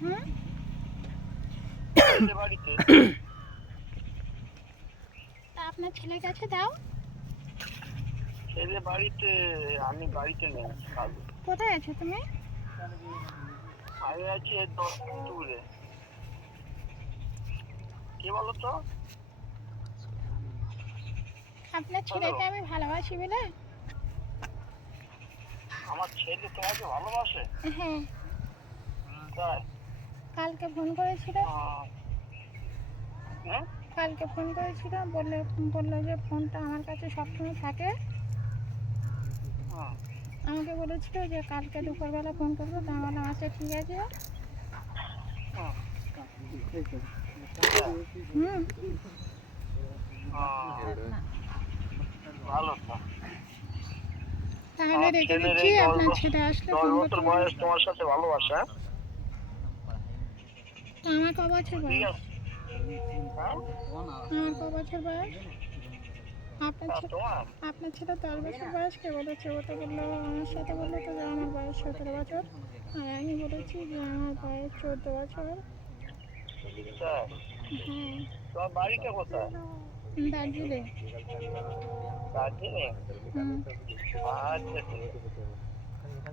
হুম? ছেলে বাড়িতে। তা আপনার ছেলের কাছে দাও। ছেলে বাড়িতে, আমি বাড়িতে নেই। কোথায় আছো তুমি? আমি আছি 10 মিনিট দূরে। কে বলো তো? আপনার হ্যালো, ছেলেকে আমি ভালোবাসি বলে। আমার ছেলে তোমাকে ভালোবাসে? হ্যাঁ, তাই? কালকে ফোন করেছিল। আহ, হুম? কালকে ফোন করেছিল, বললো যে ফোনটা আমার কাছে সবসময় থাকে। হুম, আমাকে বলেছিল যে কালকে দুপুরবেলা ফোন করবো, তা আমি বললাম আচ্ছা ঠিক আছে। হুম। হুম। ভালো তো। তাহলে আমার রেখে ছেলের দিচ্ছি, এই আপনার ছেলে আসলে ফোন 10 করতে বছর পারবেন। বয়স তোমার সাথে ভালোবাসা, হ্যাঁ? তা আমার ক বছর ঠিক বয়স? আছে। হ্যাঁ? আমার ক বছর বয়স? আপনার ছেলে তোমার আপনার ছেলে 10 বছর বয়স কে বলেছে? ও তো বললো, আমার সাথে বললো তো যে আমার বয়স 17 বছর, আর আমি বলেছি যে আমার বয়স 14 বছর। তাই? হ্যাঁ। তোমার বাড়িটা কোথায়? দার্জিলিং। দার্জিলিং? হুম। আচ্ছা, ঠিক আছে।